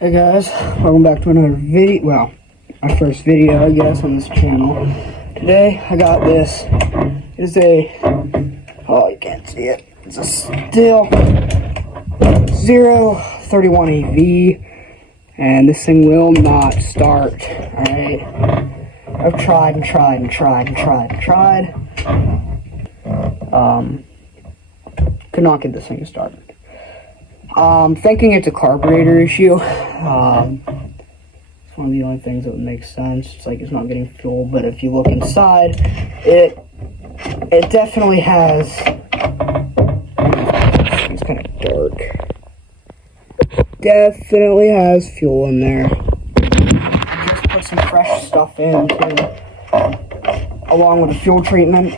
Hey guys, welcome back to another video, well, my first video I guess on this channel. Today I got this. It is oh you can't see it, it's a stihl 031 AV, and this thing will not start, alright? I've tried and tried and tried and tried and tried. Could not get this thing to start. Thinking it's a carburetor issue. It's one of the only things that would make sense. It's like it's not getting fuel, but if you look inside, it definitely has. It's kind of dark. Definitely has fuel in there. I just put some fresh stuff in too, along with the fuel treatment.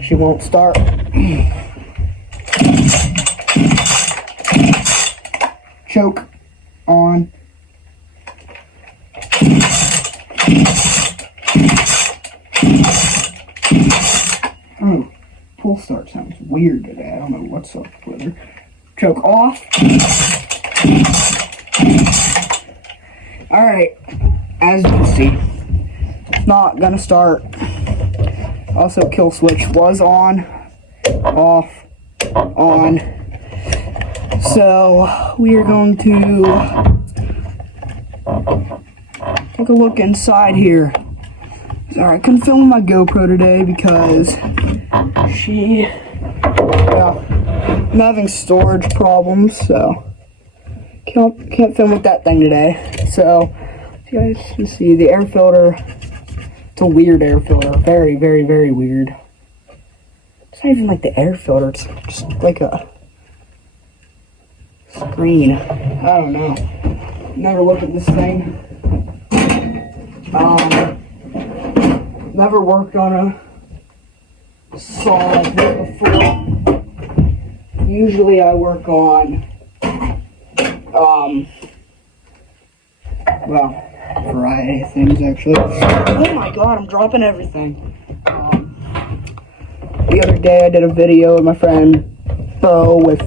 She won't start. Choke on. Oh, pull start sounds weird today. I don't know what's up with her. Choke off. Alright, as you can see, it's not gonna start. Also, kill switch was on, off, on. So, we are going to take a look inside here. Sorry, I couldn't film my GoPro today because I'm having storage problems, so can't film with that thing today. So, you guys can see the air filter. It's a weird air filter. Very, very, very weird. It's not even like the air filter. It's just like a screen. I don't know. Never looked at this thing. Never worked on a saw like this before. Usually I work on, well, a variety of things actually. Oh my god, I'm dropping everything. The other day I did a video with my friend Bo with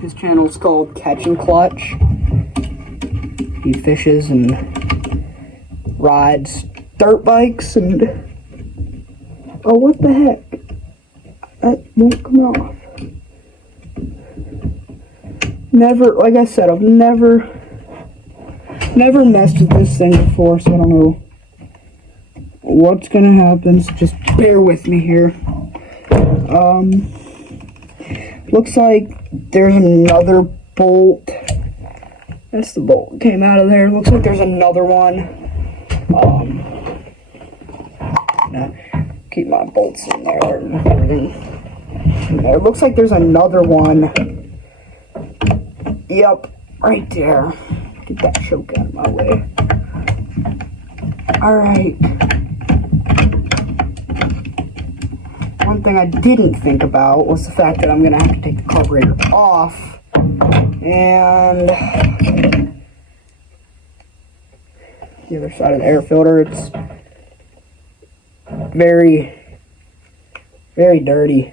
his channel is called Catch and Clutch. He fishes and rides dirt bikes and oh, what the heck? That won't come off. Never, like I said, I've never messed with this thing before, so I don't know what's gonna happen. So just bear with me here. Looks like there's another bolt. That's the bolt that came out of there. Looks like there's another one. Keep my bolts in there and everything. It looks like there's another one. Yep, right there. Get that choke out of my way. Alright. One thing I didn't think about was the fact that I'm going to have to take the carburetor off. And the other side of the air filter, it's very, very dirty.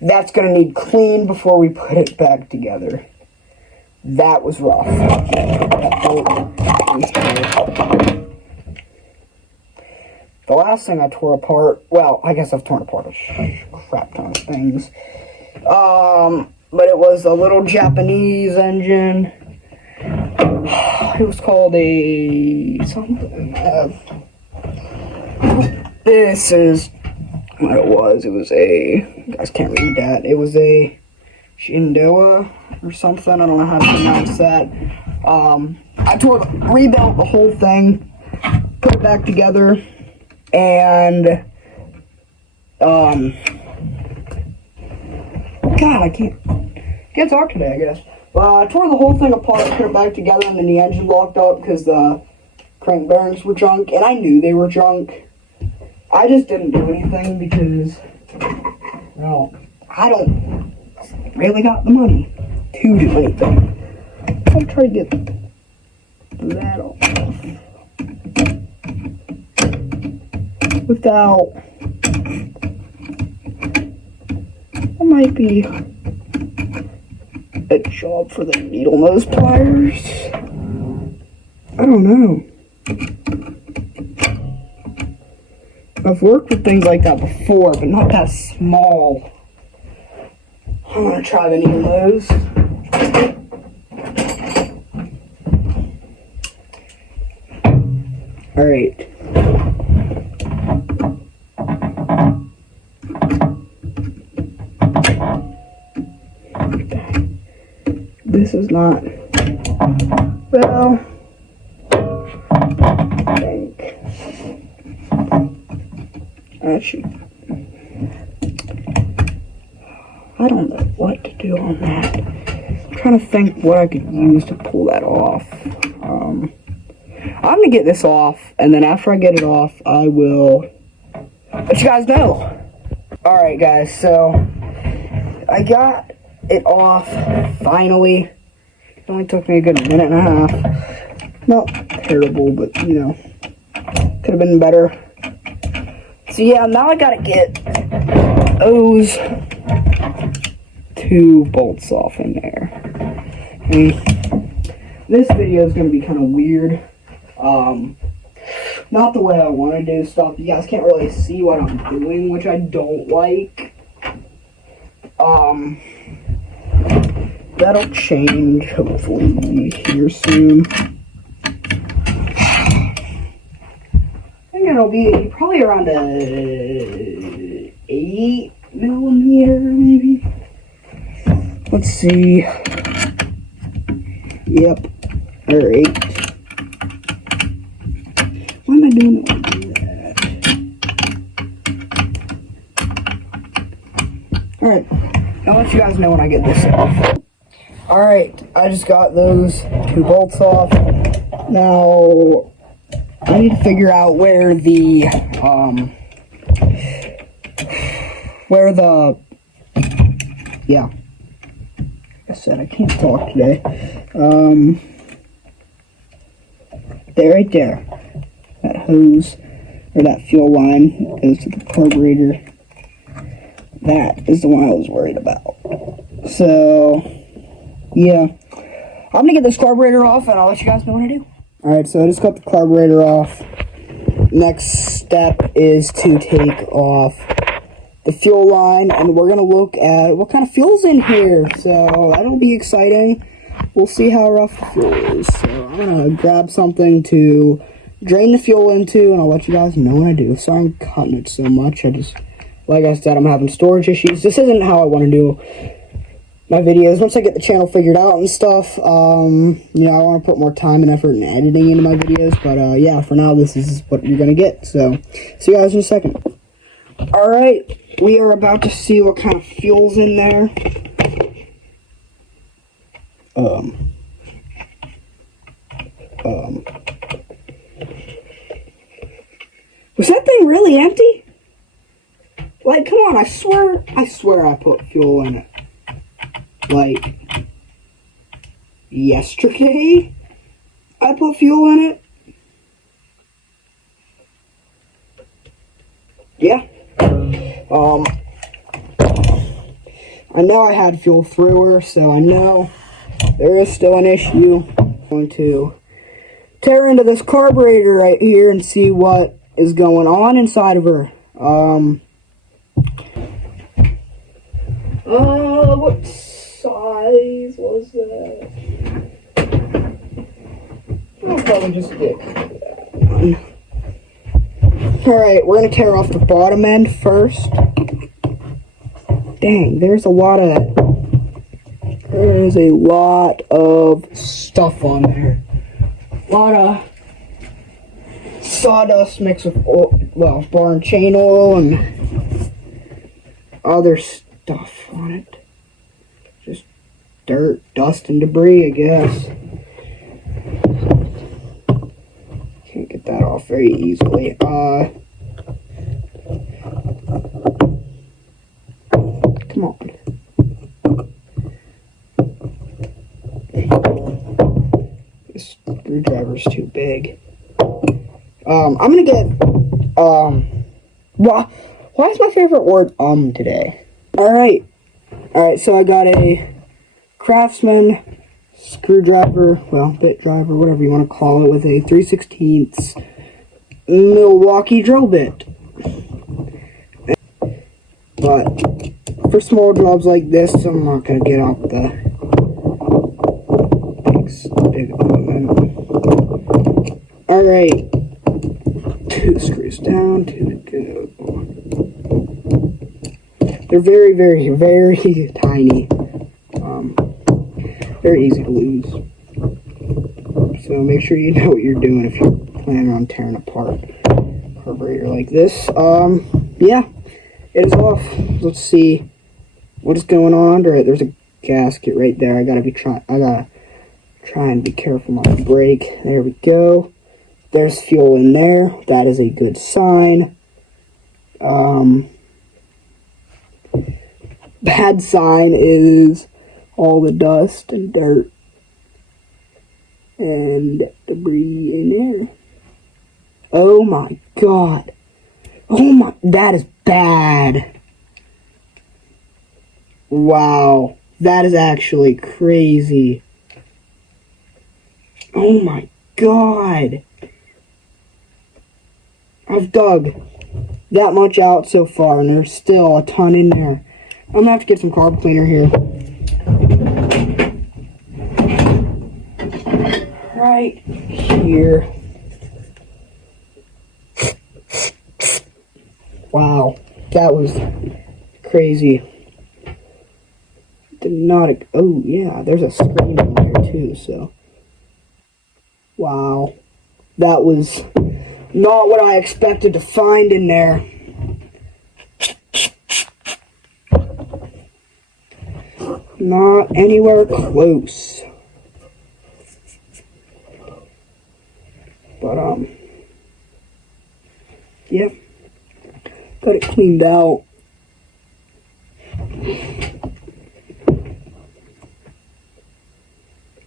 That's going to need clean before we put it back together. That was rough. The last thing I tore apart, well, I guess I've torn apart a crap ton of things. But it was a little Japanese engine. It was called a something. This is what it was. It was a, you guys can't read that. It was a Shindoa or something. I don't know how to pronounce that. I rebuilt the whole thing, put it back together, and God, I can't talk today, I guess. I tore the whole thing apart, put it back together, and then the engine locked up because the crank bearings were junk, and I knew they were junk. I just didn't do anything because, well, I don't really got the money to do anything. I'll try to get that off without That might be a job for the needle nose pliers. I don't know. I've worked with things like that before, but not that small. I'm gonna try the needle nose. Alright. This is not, well, I think, actually, I don't know what to do on that. I'm trying to think what I could use to pull that off. I'm going to get this off, and then after I get it off, I will let you guys know. Alright guys, so I got it off, finally. It only took me a good minute and a half. Not terrible, but, you know, could have been better. So yeah, now I gotta get those 2 bolts off in there. And this video is gonna be kind of weird. Not the way I want to do stuff. You guys can't really see what I'm doing, which I don't like. That'll change, hopefully, here soon. I think it'll be probably around a 8mm, maybe. Let's see. Yep. Alright. Why am I doing that? Alright. I'll let you guys know when I get this off. Alright, I just got those 2 bolts off. Now, I need to figure out where the, yeah. Like I said, I can't talk today. There, right there. That hose, or that fuel line goes to the carburetor. That is the one I was worried about. So, yeah. I'm gonna get this carburetor off and I'll let you guys know what I do. Alright, so I just got the carburetor off. Next step is to take off the fuel line, and we're gonna look at what kind of fuel's in here. So that'll be exciting. We'll see how rough the fuel is. So I'm gonna grab something to drain the fuel into, and I'll let you guys know what I do. Sorry I'm cutting it so much. Like I said, I'm having storage issues. This isn't how I want to do my videos. Once I get the channel figured out and stuff, you know, I want to put more time and effort and editing into my videos. But, yeah, for now, this is what you're going to get. So, see you guys in a second. Alright, we are about to see what kind of fuel's in there. Was that thing really empty? Like, come on, I swear I put fuel in it. Like, yesterday, I put fuel in it. Yeah. I know I had fuel through her, so I know there is still an issue. I'm going to tear into this carburetor right here and see what is going on inside of her. What size was that? I'll probably just get that one. Alright, we're gonna tear off the bottom end first. Dang, there's a lot of stuff on there. A lot of sawdust mixed with oil, well, bar and chain oil and other stuff on it. Just dirt, dust, and debris, I guess. Can't get that off very easily. Come on. This screwdriver's too big. I'm gonna get, why is my favorite word, today? Alright, Alright, so I got a Craftsman screwdriver, well, bit driver, whatever you want to call it, with a 3/16 Milwaukee drill bit. But for small jobs like this, I'm not going to get out the big equipment. Alright, 2 screws down, 2 to go. They're very, very, very tiny. Very easy to lose. So make sure you know what you're doing if you're planning on tearing apart a carburetor like this. Yeah, it is off. Let's see what is going on. All right, there's a gasket right there. I gotta try and be careful not to break. There we go. There's fuel in there. That is a good sign. Bad sign is all the dust and dirt and debris in there. Oh my god. Oh my, that is bad. Wow, that is actually crazy. Oh my god. I've dug that much out so far and there's still a ton in there. I'm gonna have to get some carb cleaner here. Right here. Wow, that was crazy. Did not. Oh yeah, there's a screen in there too. So, wow, that was not what I expected to find in there. Not anywhere close. But, yeah. Got it cleaned out.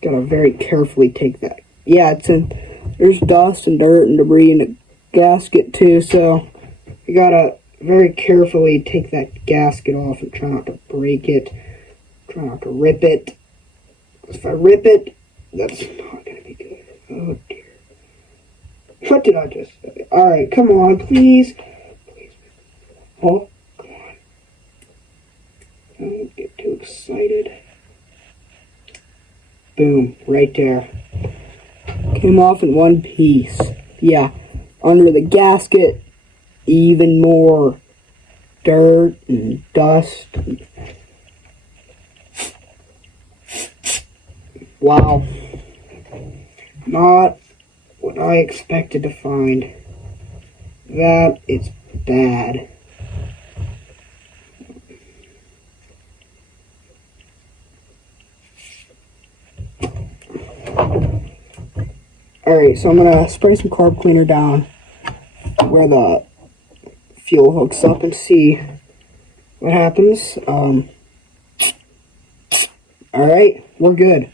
Gotta very carefully take that. Yeah, there's dust and dirt and debris in the gasket too, so you gotta very carefully take that gasket off and try not to break it. Try not to rip it. If I rip it, that's not gonna be good. Oh dear. What did I just say? Alright, come on, please. Please. Oh, come on. Don't get too excited. Boom, right there. Came off in one piece. Yeah, under the gasket, even more dirt and dust. Wow. Not what I expected to find. That is bad. Alright, so I'm gonna spray some carb cleaner down where the fuel hooks up and see what happens. Alright, we're good.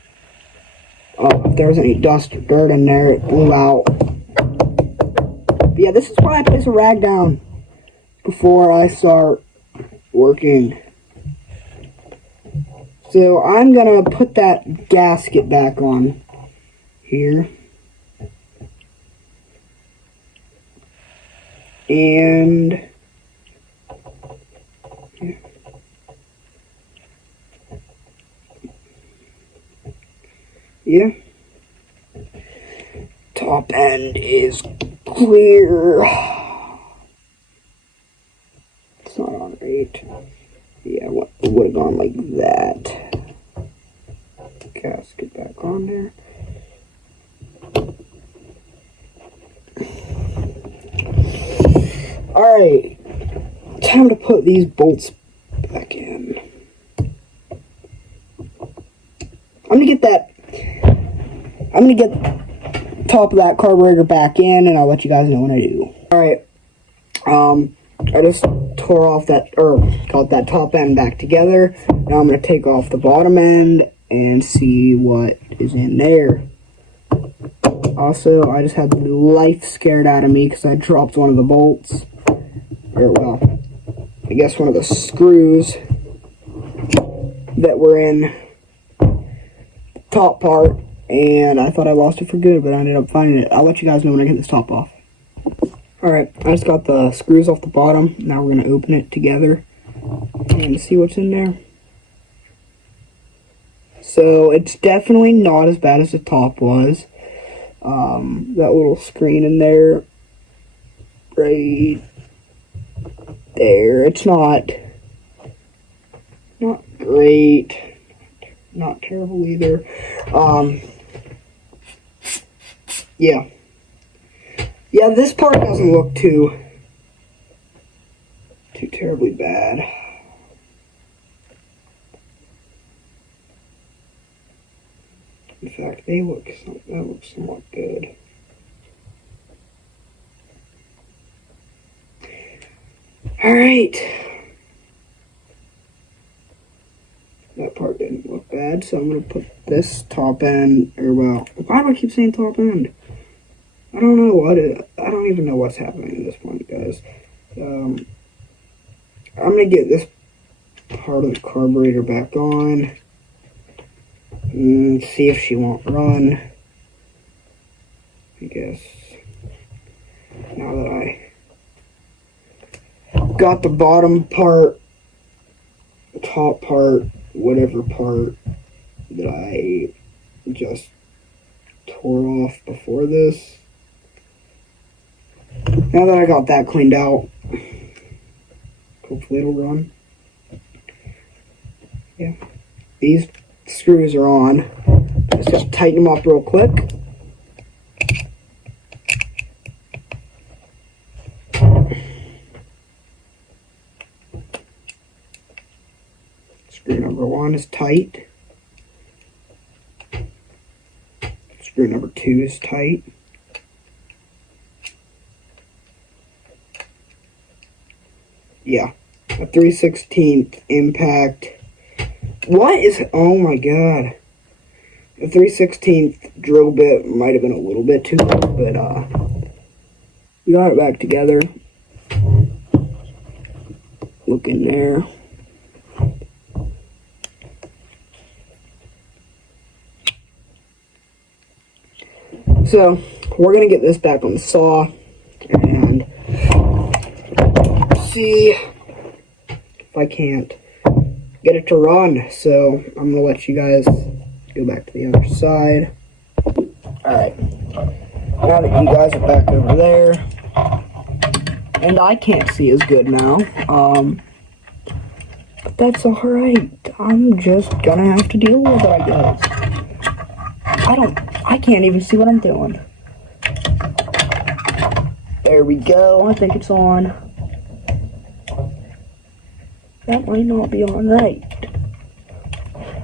If there's any dust or dirt in there, it blew out. But yeah, this is why I place a rag down before I start working. So I'm gonna put that gasket back on here. And yeah, top end is clear. It's not on right. Yeah, it would have gone like that. Gasket back on there. Alright, time to put these bolts back in. I'm gonna get the top of that carburetor back in, and I'll let you guys know when I do. Alright, I just tore off got that top end back together. Now I'm gonna take off the bottom end and see what is in there. Also, I just had the life scared out of me because I dropped one of the bolts. Or, well, I guess one of the screws. that were in the top part, and I thought I lost it for good, but I ended up finding it. I'll let you guys know when I get this top off. Alright, I just got the screws off the bottom. Now we're going to open it together and see what's in there. So it's definitely not as bad as the top was. That little screen in there, right there, it's not great, not terrible either. Yeah, this part doesn't look too terribly bad. In fact, that looks somewhat good. Alright. That part didn't look bad, so I'm going to put this top end, or well, why do I keep saying top end? I don't know I don't even know what's happening at this point, guys. I'm going to get this part of the carburetor back on. And see if she won't run. I guess now that I got the bottom part, top part, whatever part that I just tore off before this. Now that I got that cleaned out, hopefully it'll run. Yeah, these screws are on. Let's just tighten them up real quick. Screw number 1 is tight. Screw number 2 is tight. Yeah, a 3/16 impact. What is, oh my god. The 3/16 drill bit might have been a little bit too long, but we got it back together. Look in there. So, we're going to get this back on the saw and see if I can't get it to run. So I'm gonna let you guys go back to the other side. Alright, now that you guys are back over there, and I can't see as good now, but that's alright. I'm just gonna have to deal with it, I guess. I can't even see what I'm doing. There we go, I think it's on. That might not be on right.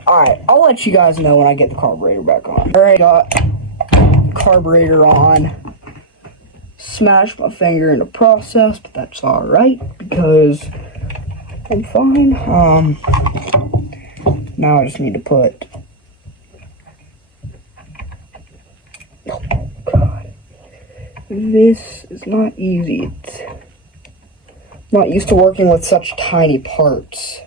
Alright, I'll let you guys know when I get the carburetor back on. Alright, got carburetor on. Smashed my finger in the process, but that's alright because I'm fine. Now I just need to put... Oh god. This is not easy. I'm not used to working with such tiny parts.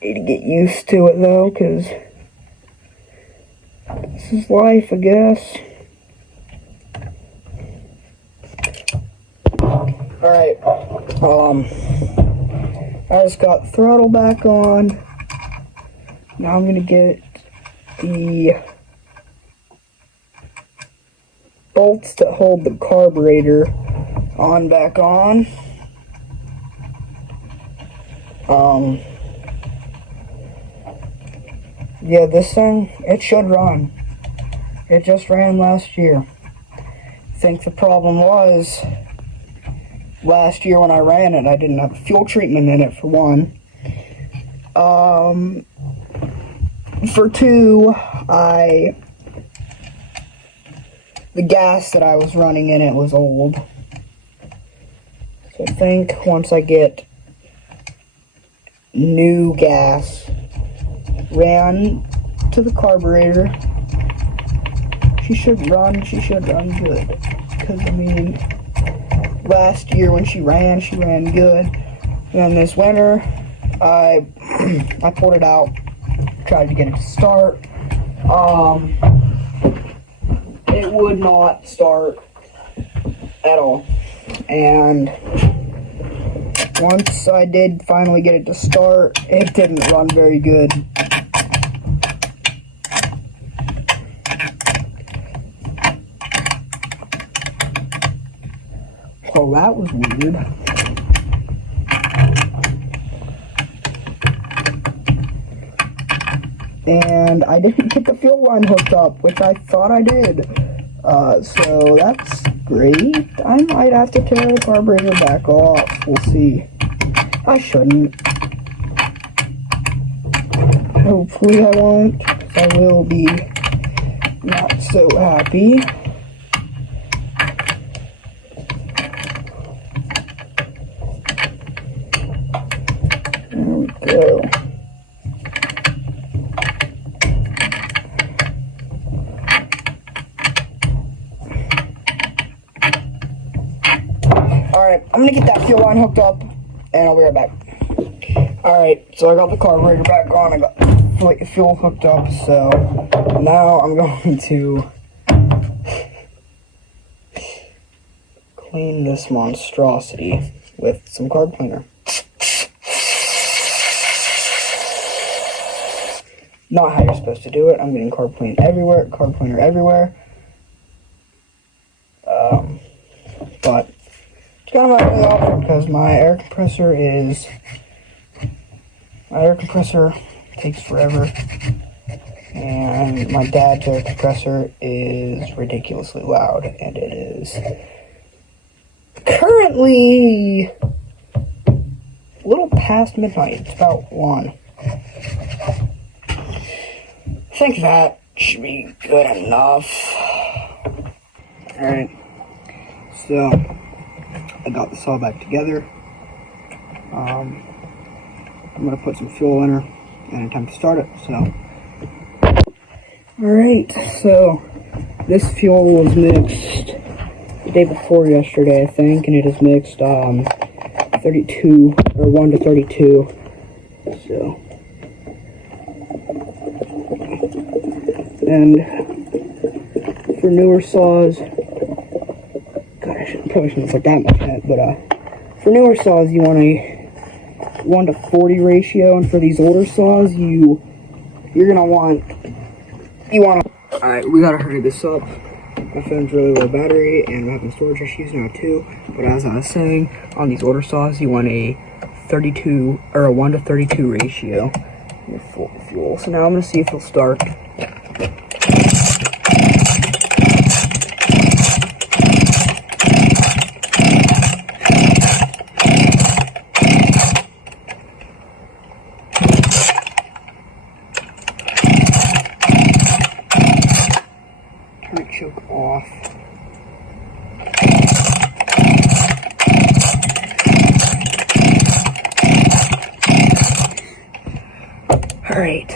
Need to get used to it though, because this is life, I guess. Alright, I just got the throttle back on. Now I'm gonna get the bolts that hold the carburetor back on. Yeah, this thing, it should run. It just ran last year. I think the problem was, last year when I ran it, I didn't have fuel treatment in it, for one. For two, the gas that I was running in it was old. So I think once I get new gas ran to the carburetor, she should run good. Because, I mean, last year when she ran good. And this winter, I pulled it out, tried to get it to start. It would not start at all. And once I did finally get it to start, it didn't run very good. Well, that was weird. And I didn't get the fuel line hooked up, which I thought I did. So that's great. I might have to tear the carburetor back off. We'll see. I shouldn't. Hopefully I won't. I will be not so happy. There we go. Alright, I'm gonna get that fuel line hooked up, and I'll be right back. Alright, so I got the carburetor back on, I got fuel hooked up, so now I'm going to clean this monstrosity with some carb cleaner. Not how you're supposed to do it. I'm getting carb cleaner everywhere. But it's kind of my only option because my air compressor takes forever, and my dad's air compressor is ridiculously loud, and it is currently a little past midnight. It's about 1. I think that should be good enough. Alright, so I got this all back together. I'm going to put some fuel in her and time to start it. So, alright, so this fuel was mixed the day before yesterday, I think, and it is mixed 32 or 1 to 32. So, and for newer saws, God, probably shouldn't put that much in it, but for newer saws you want a 1 to 40 ratio, and for these older saws you're gonna want alright, we gotta hurry this up. My phone's really low battery and we're having storage issues now too, but as I was saying, on these older saws you want a 32 or a 1 to 32 ratio with fuel. So now I'm gonna see if it'll start. Turn it choke off. Alright,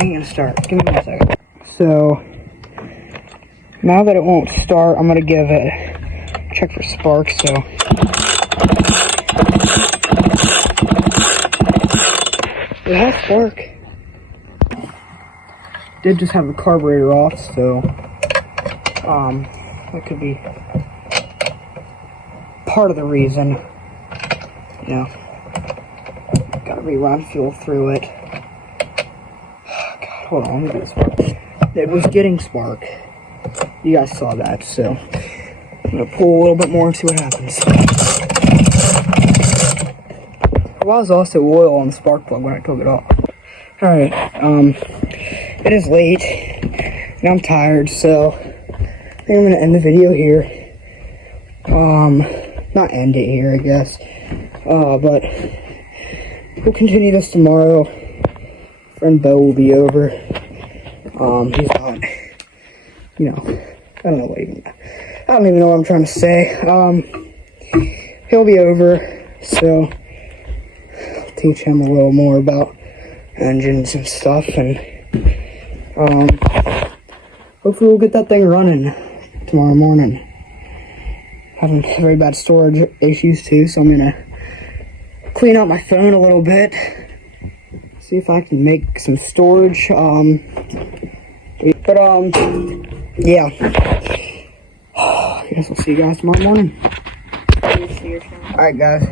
I'm gonna start. Give me 1 second. So, now that it won't start, I'm gonna give it a check for sparks. So, it has spark. Did just have the carburetor off, so that could be part of the reason. You know, gotta rerun fuel through it. God, hold on, let me do spark. It was getting spark. You guys saw that, so I'm gonna pull a little bit more and see what happens. There was also oil on the spark plug when I took it off. Alright, it is late, and I'm tired, so I think I'm gonna end the video here. Not end it here, I guess. But we'll continue this tomorrow. Friend Bo will be over. He's not, you know, I don't even know what I'm trying to say. He'll be over, so I'll teach him a little more about engines and stuff, and hopefully we'll get that thing running tomorrow morning. Having very bad storage issues too, so I'm gonna clean out my phone a little bit. See if I can make some storage. Yeah. I guess I'll see you guys tomorrow morning. Alright guys,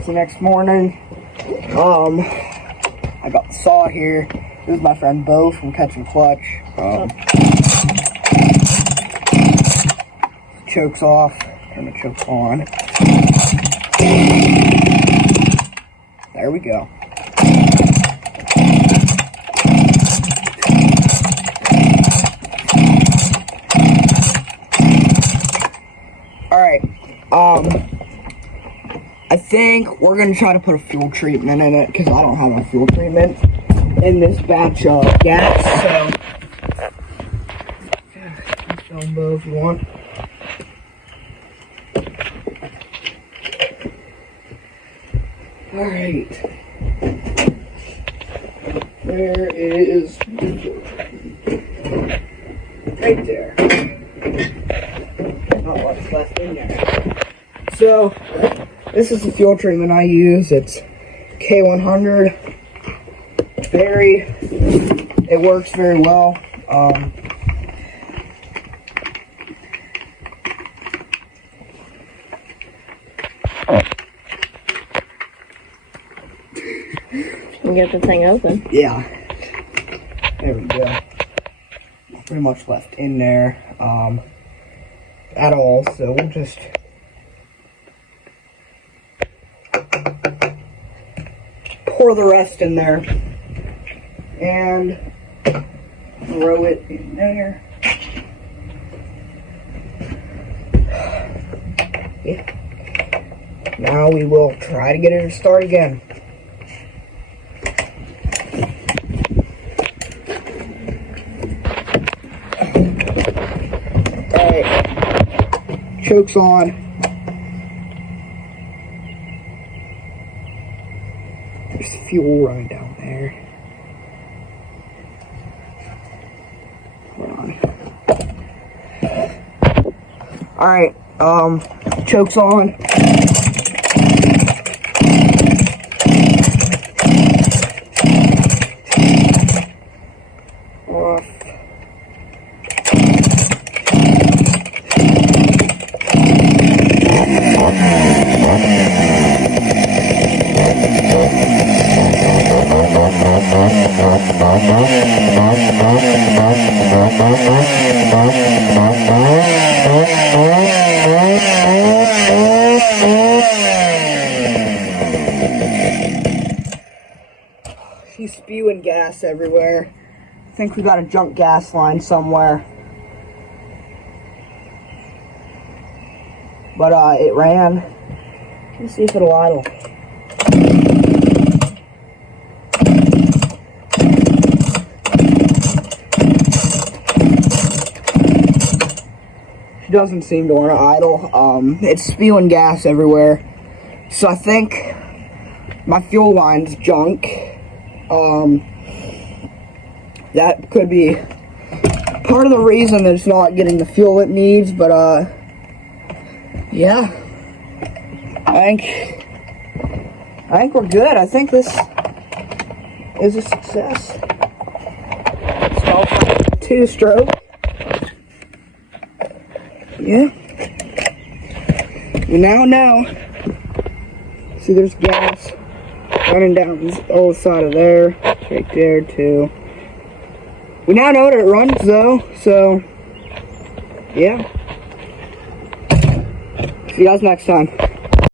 see you next morning. I got the saw here. This is my friend Bo from Catch and Clutch. Choke's off, turn the choke on. There we go. Alright, I think we're gonna try to put a fuel treatment in it because I don't have a fuel treatment in this batch of gas, so film Bo if you want. Alright, there is right there. Not what's left in there. So, this is the fuel treatment I use. It's K100. It works very well. Can get the thing open. Yeah. There we go. Pretty much left in there at all, so we'll just pour the rest in there and throw it in there. Yeah. Now we will try to get it to start again. Alright, choke's on. There's the fuel running down there. Hold on. Alright, choke's on. Off. She's spewing gas everywhere. I think we got a junk gas line somewhere. But it ran. Let's see if it'll idle. She doesn't seem to want to idle. It's spewing gas everywhere. So I think my fuel line's junk. That could be part of the reason that it's not getting the fuel it needs, but yeah. I think we're good. I think this is a success. So, 2-stroke. Yeah. We now know. See, there's gas running down this old side of there. Right there, too. We now know that it runs, though. So, yeah. See you guys next time.